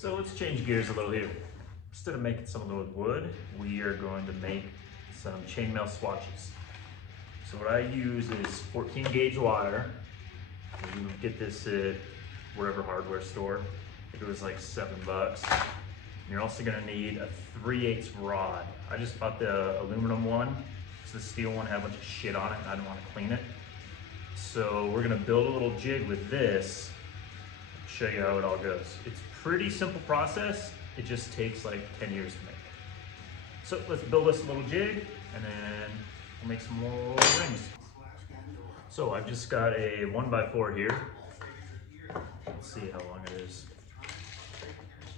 So let's change gears a little here. Instead of making something with wood, we are going to make some chainmail swatches. So what I use is 14 gauge wire. You get this at wherever hardware store. I think it was like $7. And you're also gonna need a 3/8 rod. I just bought the aluminum one because the steel one had a bunch of shit on it and I didn't want to clean it. So we're gonna build a little jig with this, show you how it all goes. It's a pretty simple process. It just takes like 10 years to make. So let's build us a little jig and then we'll make some more rings. So I've just got a 1x4 here. Let's see how long it is.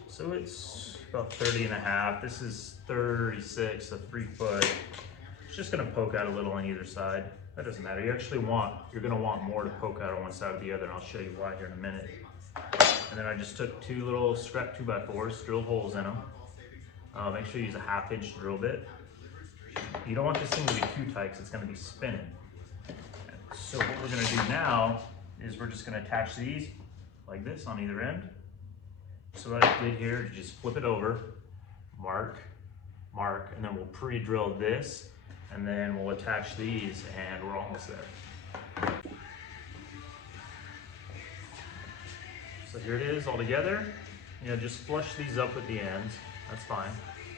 So it's about 30 and a half. This is 36, so 3 foot. It's just gonna poke out a little on either side. That doesn't matter. You're gonna want more to poke out on one side or the other, and I'll show you why here in a minute. And then I just took 2 little scrap 2x4s, drilled holes in them. Make sure you use a 1/2 inch drill bit. You don't want this thing to be too tight because it's gonna be spinning. So what we're gonna do now is we're just gonna attach these like this on either end. So what I did here is just flip it over, mark, and then we'll pre-drill this, and then we'll attach these, and we're almost there. So here it is all together. You know, just flush these up with the ends. That's fine.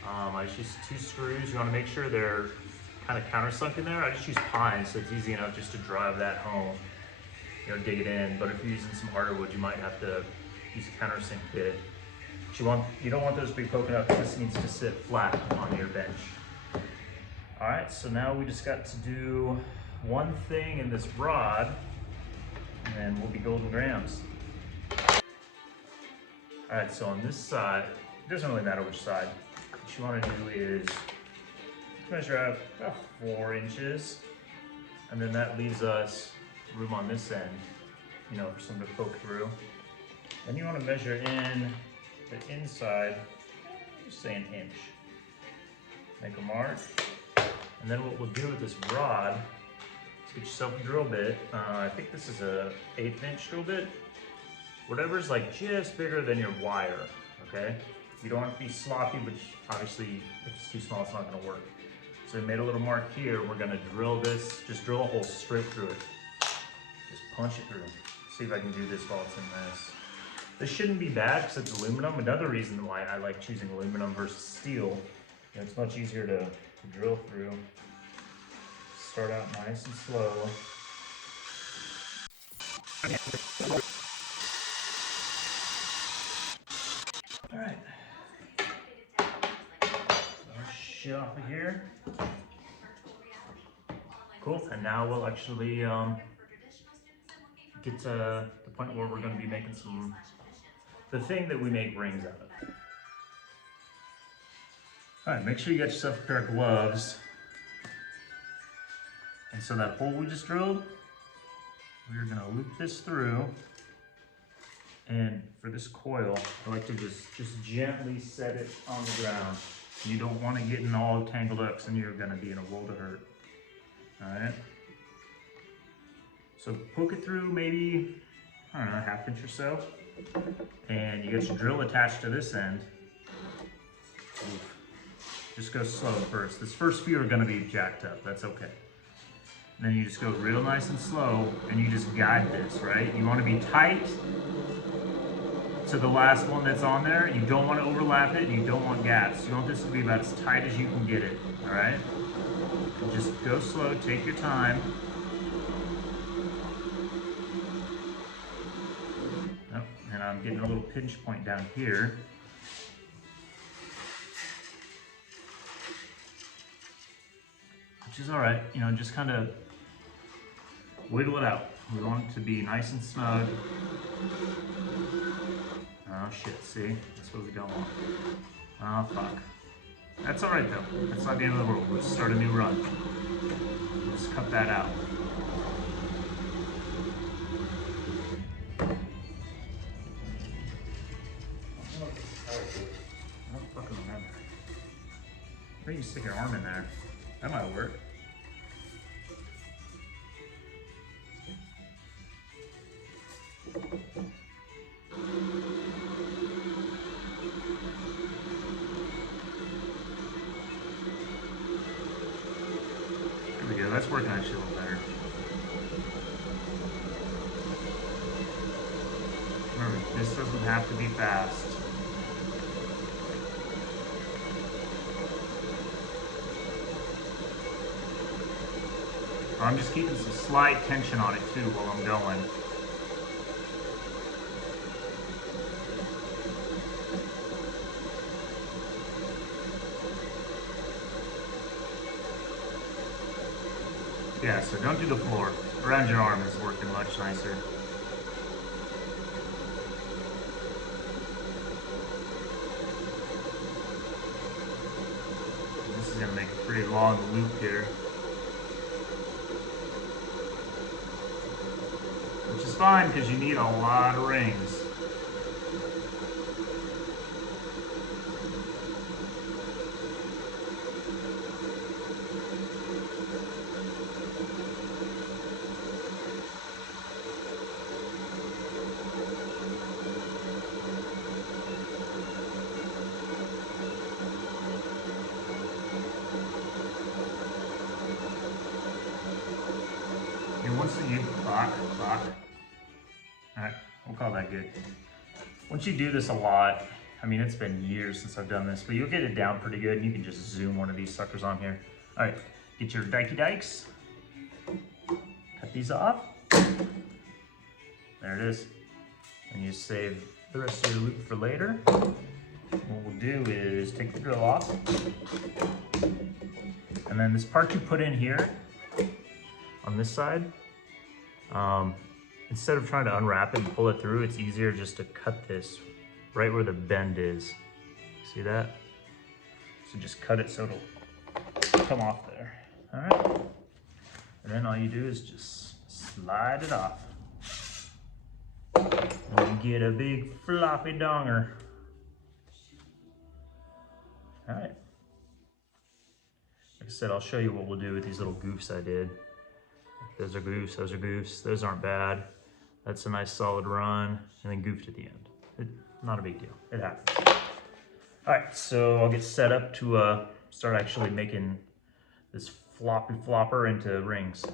I just use 2 screws. You want to make sure they're kind of countersunk in there. I just use pine, so it's easy enough just to drive that home. You know, dig it in. But if you're using some harder wood, you might have to use a countersink bit. You don't want those to be poking up because this needs to sit flat on your bench. All right, so now we just got to do one thing in this rod, and then we'll be golden grams. All right, so on this side, it doesn't really matter which side. What you want to do is measure out about 4 inches, and then that leaves us room on this end, you know, for something to poke through. Then you want to measure in the inside, just say 1 inch. Make a mark, and then what we'll do with this rod is get yourself a drill bit. I think this is a 1/8 inch drill bit. Whatever's like just bigger than your wire, okay? You don't have to be sloppy, but obviously if it's too small, it's not gonna work. So we made a little mark here. We're gonna drill this, just drill a hole straight through it. Just punch it through. See if I can do this while it's in this. This shouldn't be bad because it's aluminum. Another reason why I like choosing aluminum versus steel, you know, it's much easier to drill through. Start out nice and slow. All right. Shit off of here. Cool, and now we'll actually get to the point where we're going to be making the thing that we make rings out of. All right, make sure you got yourself a pair of gloves. And so that hole we just drilled, we're going to loop this through. And for this coil, I like to just gently set it on the ground. You don't want to get in all tangled up, and you're going to be in a world of hurt. All right. So poke it through maybe, I don't know, 1/2 inch or so. And you get your drill attached to this end. Oof. Just go slow first. This first few are going to be jacked up. That's okay. And then you just go real nice and slow, and you just guide this, right? You want to be tight to the last one that's on there. You don't want to overlap it, and you don't want gaps. You want this to be about as tight as you can get it, all right? And just go slow, take your time. Oh, and I'm getting a little pinch point down here. Which is all right, you know, just kind of wiggle it out. We want it to be nice and snug. Oh shit, see? That's what we don't want. Oh fuck. That's alright though. That's not the end of the world. We'll start a new run. Just cut that out. I don't fucking remember. I think you stick your arm in there. That might work. that's working actually a little better. Remember, this doesn't have to be fast. I'm just keeping some slight tension on it too while I'm going. Yeah, so don't do the floor. Around your arm is working much nicer. This is gonna make a pretty long loop here. Which is fine because you need a lot of rings. And once you clock. Alright, we'll call that good. Once you do this a lot, I mean, it's been years since I've done this, but you'll get it down pretty good and you can just zoom one of these suckers on here. Alright, get your dikey dikes. Cut these off. There it is. And you save the rest of your loop for later. What we'll do is take the drill off. And then this part you put in here, on this side, instead of trying to unwrap it and pull it through, it's easier just to cut this right where the bend is. See that? So just cut it so it'll come off there. All right. And then all you do is just slide it off. And you get a big floppy donger. All right. Like I said, I'll show you what we'll do with these little goofs I did. Those are goofs, those are goofs. Those aren't bad. That's a nice solid run, and then goofed at the end. Not a big deal, it happens. All right, so I'll get set up to start actually making this floppy flopper into rings.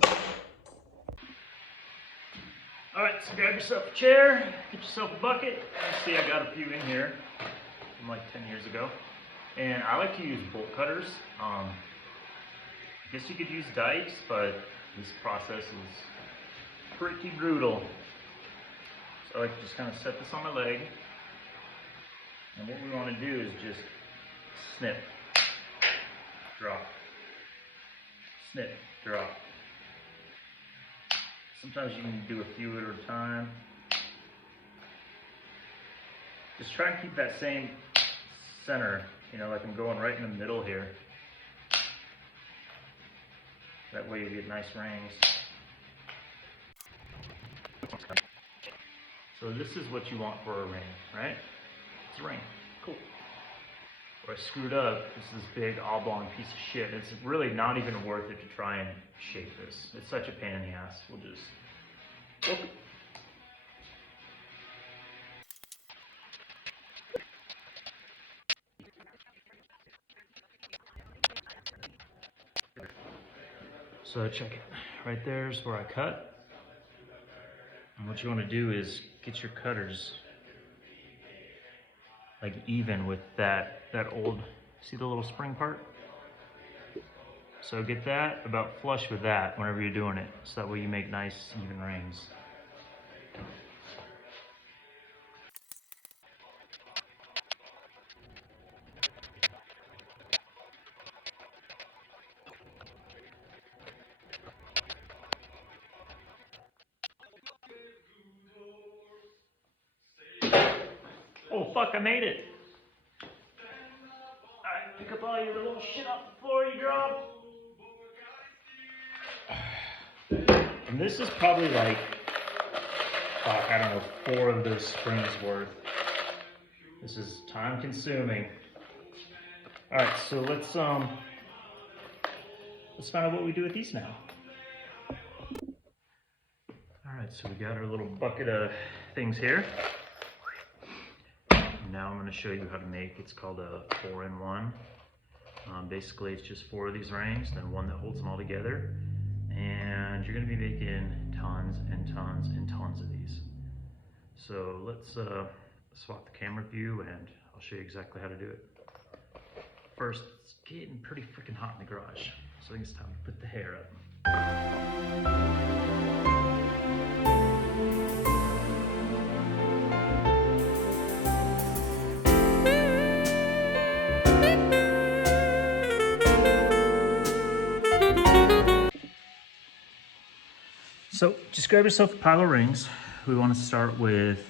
All right, so grab yourself a chair, get yourself a bucket. You see I got a few in here from like 10 years ago. And I like to use bolt cutters. I guess you could use dikes, but this process is pretty brutal. So I like to just kind of set this on my leg. And what we want to do is just snip, drop, snip, drop. Sometimes you can do a few at a time. Just try and keep that same center, you know, like I'm going right in the middle here. That way you get nice rings. So this is what you want for a ring, right? It's a ring, cool. Where I screwed up, this is this big oblong piece of shit. It's really not even worth it to try and shape this. It's such a pain in the ass. We'll just, whoop. So check it, right there's where I cut. And what you want to do is get your cutters like even with that old, see the little spring part? So get that about flush with that whenever you're doing it, so that way you make nice even rings. Oh fuck, I made it. Alright, pick up all your little shit off the floor you dropped. And this is probably like, fuck, I don't know, 4 of those springs worth. This is time consuming. Alright, so let's find out what we do with these now. Alright, so we got our little bucket of things here. Now I'm going to show you how to make, it's called a 4-in-1. Basically it's just 4 of these rings, then one that holds them all together. And you're gonna be making tons and tons and tons of these. So let's swap the camera view and I'll show you exactly how to do it. First, it's getting pretty freaking hot in the garage, so I think it's time to put the hair up. So just grab yourself a pile of rings. We want to start with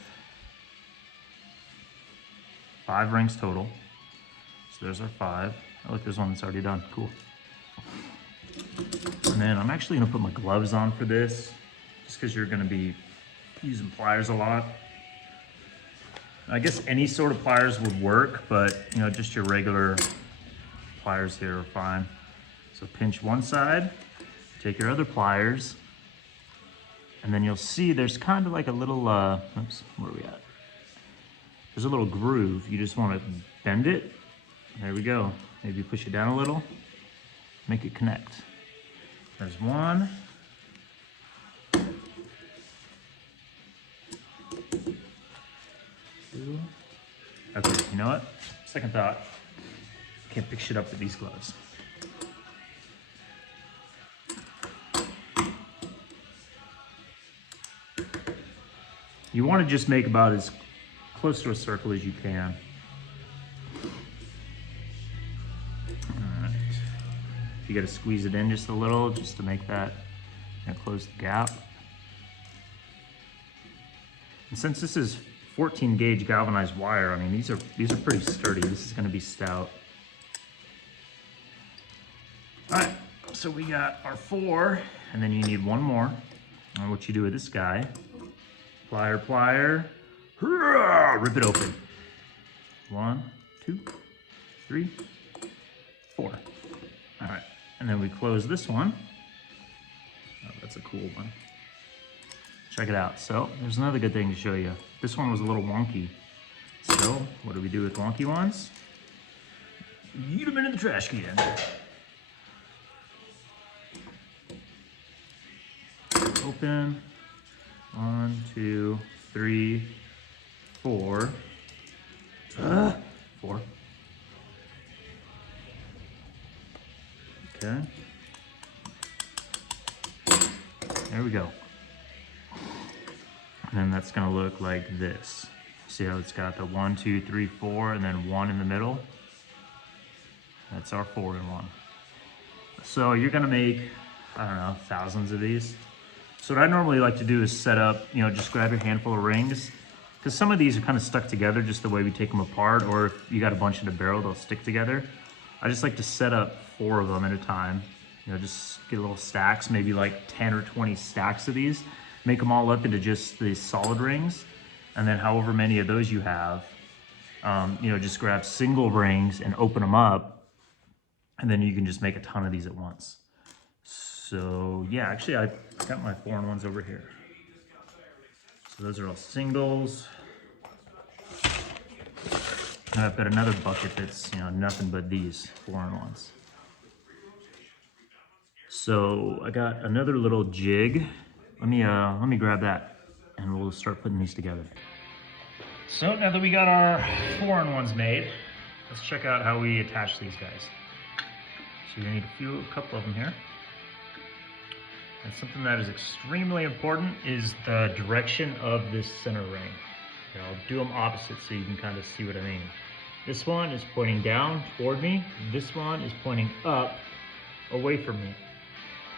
5 rings total. So there's our 5. Oh, look, there's one that's already done. Cool. And then I'm actually gonna put my gloves on for this, just because you're gonna be using pliers a lot. I guess any sort of pliers would work, but you know, just your regular pliers here are fine. So pinch one side, take your other pliers, and then you'll see there's kind of like a little, oops, where are we at? There's a little groove. You just want to bend it. There we go. Maybe push it down a little, make it connect. There's 1. 2. Okay, you know what? Second thought, can't pick shit up with these gloves. You want to just make about as close to a circle as you can. Alright. You got to squeeze it in just a little, just to make that, you know, close the gap. And since this is 14 gauge galvanized wire, I mean, these are pretty sturdy. This is going to be stout. Alright, so we got our 4, and then you need 1 more. And what you do with this guy, plier, rip it open. 1, 2, 3, 4. All right, and then we close this one. Oh, that's a cool one. Check it out. So there's another good thing to show you. This one was a little wonky. So what do we do with wonky ones? Yeet them into the trash can. Open. 1, 2, 3, 4. 4. Okay. There we go. And then that's gonna look like this. See how it's got the 1, 2, 3, 4, and then 1 in the middle? That's our 4-in-1. So you're gonna make, I don't know, thousands of these. So what I normally like to do is set up, you know, just grab your handful of rings, because some of these are kind of stuck together just the way we take them apart, or if you got a bunch in a barrel, they'll stick together. I just like to set up 4 of them at a time. You know, just get little stacks, maybe like 10 or 20 stacks of these, make them all up into just these solid rings, and then however many of those you have, you know, just grab single rings and open them up, and then you can just make a ton of these at once. So yeah, actually I got my 4-in-1s over here. So those are all singles. And I've got another bucket that's, you know, nothing but these 4-in-1s. So I got another little jig. Let me grab that and we'll start putting these together. So now that we got our 4-in-1s made, let's check out how we attach these guys. So you're gonna need a couple of them here. And something that is extremely important is the direction of this center ring. Okay, I'll do them opposite so you can kind of see what I mean. This one is pointing down toward me. This one is pointing up away from me.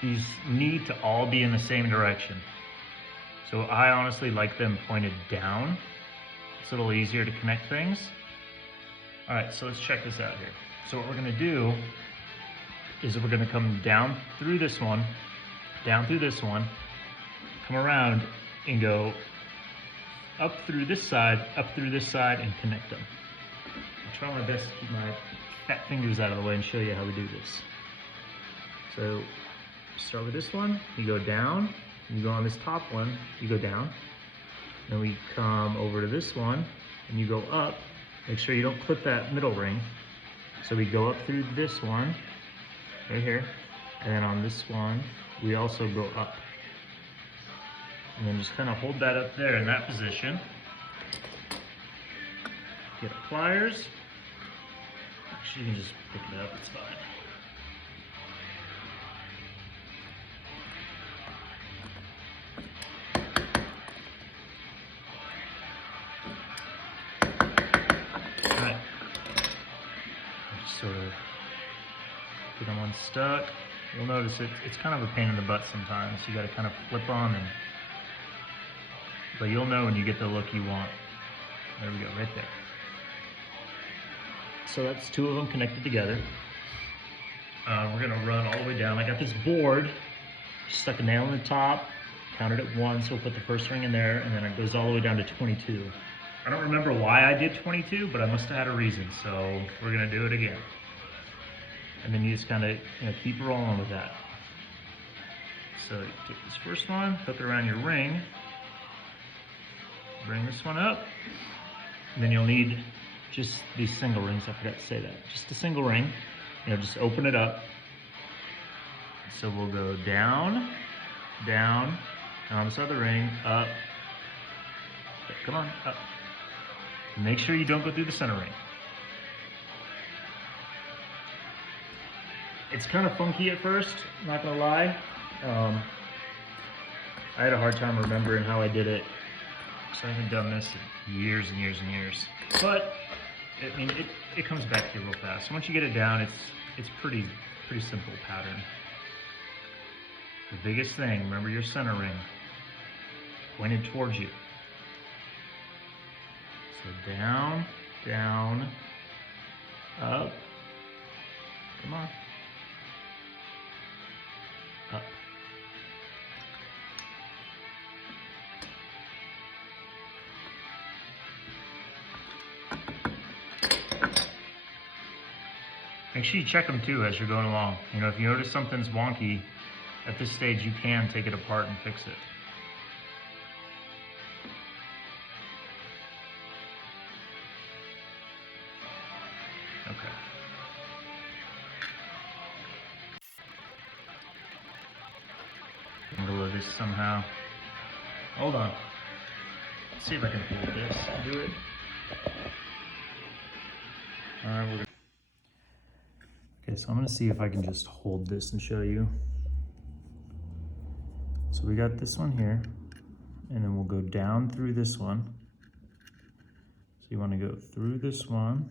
These need to all be in the same direction. So I honestly like them pointed down. It's a little easier to connect things. All right, so let's check this out here. So what we're gonna do is we're gonna come down through this one, down through this one, come around and go up through this side, and connect them. I'll try my best to keep my fat fingers out of the way and show you how we do this. So start with this one, you go down, you go on this top one, you go down, then we come over to this one and you go up. Make sure you don't clip that middle ring. So we go up through this one, right here, and then on this one, we also go up. And then just kind of hold that up there in that position. Get pliers. Actually, you can just pick it up, it's fine. Alright. Just sort of get them unstuck. You'll notice it's kind of a pain in the butt sometimes. You gotta kind of flip on them. But you'll know when you get the look you want. There we go, right there. So that's two of them connected together. We're gonna run all the way down. I got this board, stuck a nail in the top, counted it once, we'll put the first ring in there, and then it goes all the way down to 22. I don't remember why I did 22, but I must have had a reason, so we're gonna do it again. And then you just kind of keep rolling with that. So you take this first one, hook it around your ring, bring this one up, and then you'll need just these single rings. I forgot to say that. Just a single ring. Just open it up. So we'll go down, down, and on this other ring, up. Come on, up. Make sure you don't go through the center ring. It's kind of funky at first, not gonna lie. I had a hard time remembering how I did it, so I haven't done this in years and years and years. But I mean, it comes back to you real fast. So once you get it down, it's pretty simple pattern. The biggest thing, remember your center ring pointed towards you. So down, down, up. Come on. Up. Make sure you check them too as you're going along. If you notice something's wonky, at this stage you can take it apart and fix it. Okay. Angle of this somehow. Hold on. Let's see if I can hold this and do it. Alright, we're gonna. Okay, so I'm gonna see if I can just hold this and show you. So we got this one here, and then we'll go down through this one. So you wanna go through this one.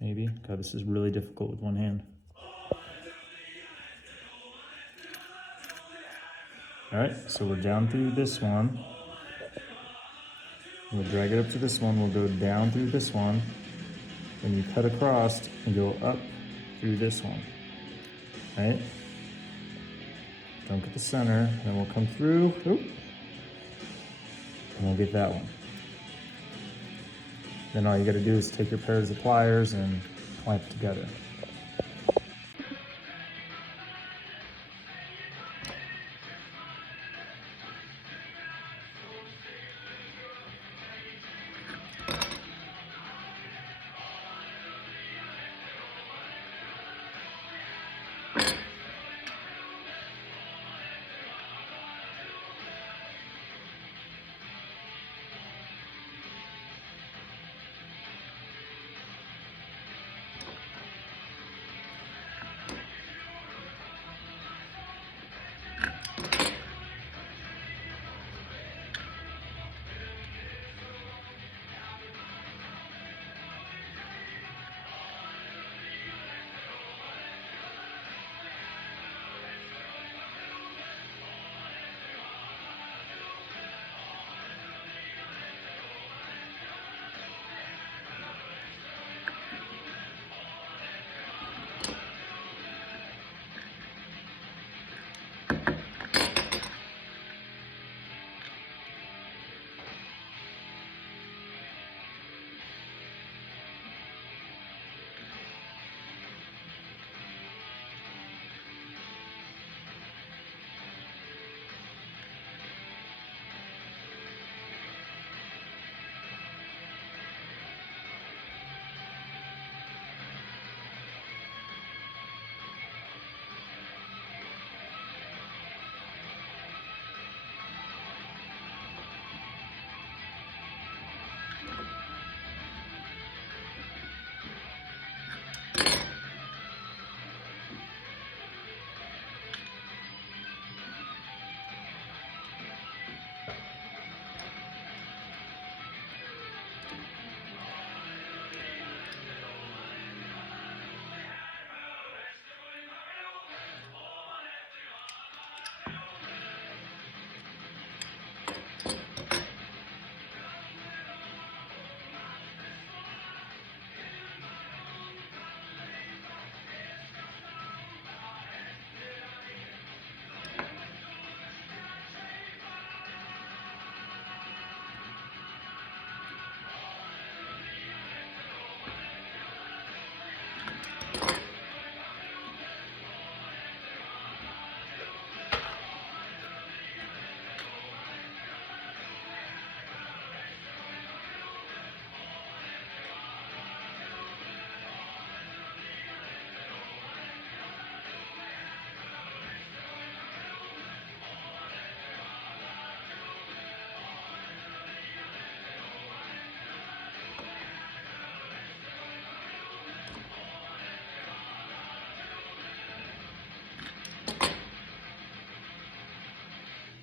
Maybe. God, this is really difficult with one hand. All right, so we're down through this one. We'll drag it up to this one. We'll go down through this one. Then you cut across and go up through this one. All right? Don't get the center. Then we'll come through. Oop, and we'll get that one. Then all you got to do is take your pairs of pliers and clamp it together.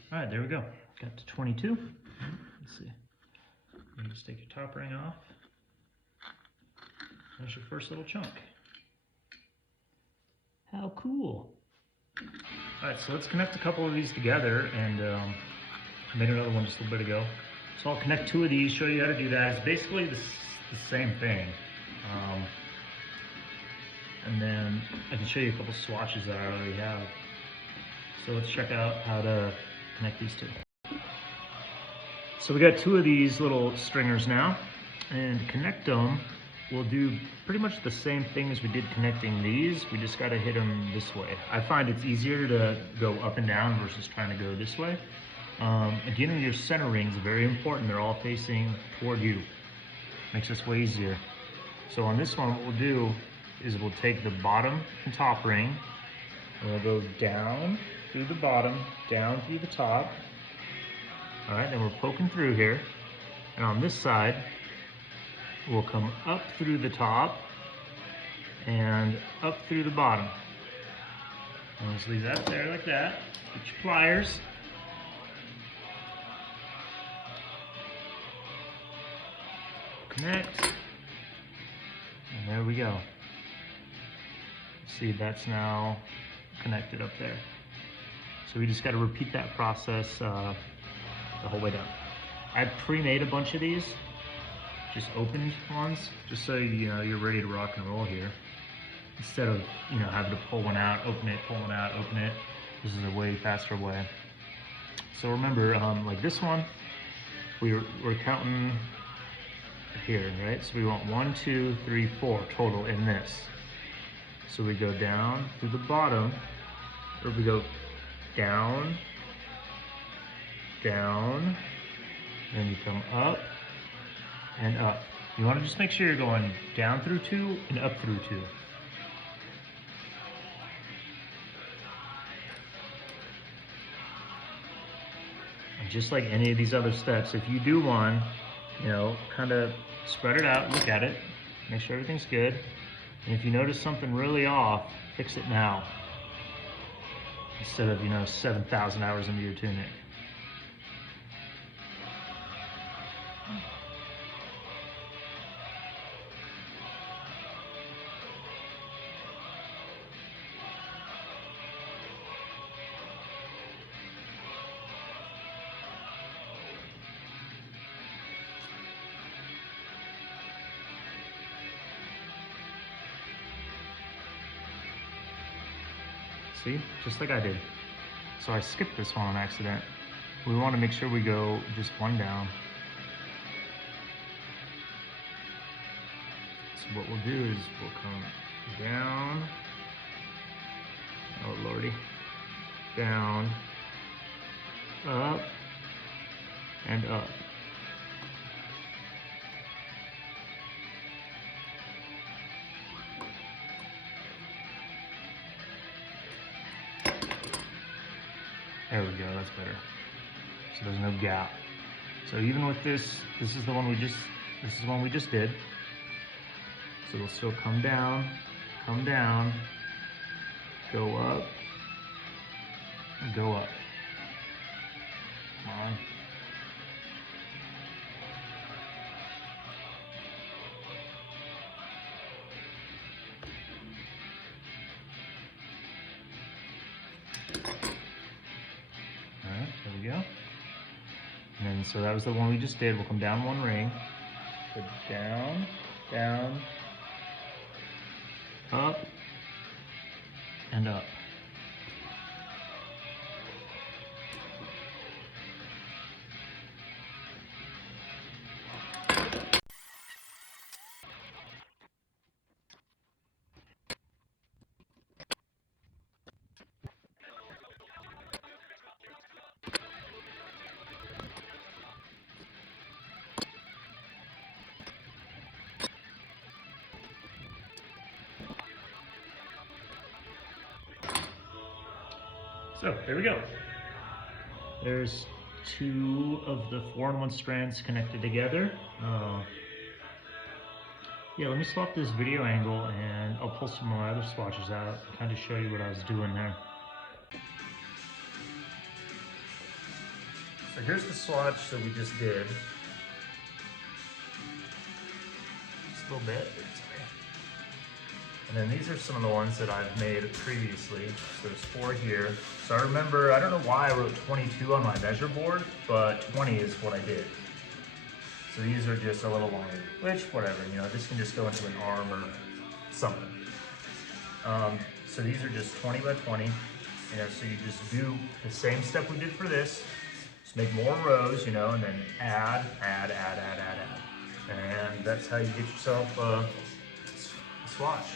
All right, there we go. Got to 22. Let's see. You just take your top ring off. There's your first little chunk. How cool. All right, so let's connect a couple of these together, and I made another one just a little bit ago. So I'll connect two of these, show you how to do that. It's basically the same thing. And then I can show you a couple swatches that I already have. So let's check out how to connect these two. So we got two of these little stringers now, and to connect them, we'll do pretty much the same thing as we did connecting these. We just got to hit them this way. I find it's easier to go up and down versus trying to go this way. Again, your center rings are very important. They're all facing toward you. Makes this way easier. So on this one, what we'll do is we'll take the bottom and top ring, and we'll go down through the bottom, down through the top. All right, then we're poking through here. And on this side, we'll come up through the top and up through the bottom. And just leave that there like that. Get your pliers. Connect. And there we go. See, that's now connected up there. So we just got to repeat that process the whole way down. I pre-made a bunch of these, just opened ones, just so you know you're ready to rock and roll here. Instead of having to pull one out, open it, pull one out, open it. This is a way faster way. So remember, like this one, we're counting here, right? So we want 1, 2, 3, 4 total in this. So we go down through the bottom, or we go down, down, then you come up and up. You want to just make sure you're going down through 2 and up through 2. And just like any of these other steps, if you do one, kind of spread it out, look at it, make sure everything's good. And if you notice something really off, fix it now, instead of 7,000 hours into your tuning. See, just like I did. So I skipped this one on accident. We want to make sure we go just one down. So what we'll do is we'll come down, oh lordy, down, up, and up. There we go, that's better. So there's no gap. So even with this, this is the one we just did. So we'll still come down, come down, go up, and go up. Come on. Alright, there we go. And then, so that was the one we just did. We'll come down one ring. So down, down, up, and up. So there we go. There's two of the 4-in-1 strands connected together. Yeah, let me swap this video angle and I'll pull some of my other swatches out and kind of show you what I was doing there. So here's the swatch that we just did. Just a little bit. And then these are some of the ones that I've made previously. So there's 4 here. So I remember, I don't know why I wrote 22 on my measure board, but 20 is what I did. So these are just a little longer, which, whatever, you know, this can just go into an arm or something. So these are just 20 by 20. You know, so you just do the same step we did for this. Just make more rows, you know, and then add. And that's how you get yourself a swatch.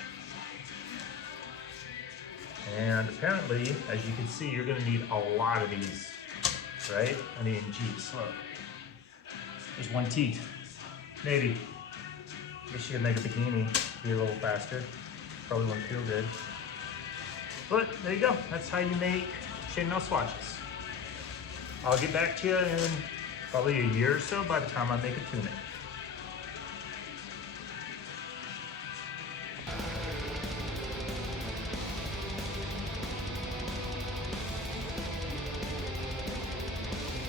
And apparently, as you can see, you're gonna need a lot of these, right? I mean, geez, look. There's one teeth, maybe. Guess you could make a bikini be a little faster. Probably wouldn't feel good. But there you go, that's how you make chainmail swatches. I'll get back to you in probably a year or so by the time I make a tunic.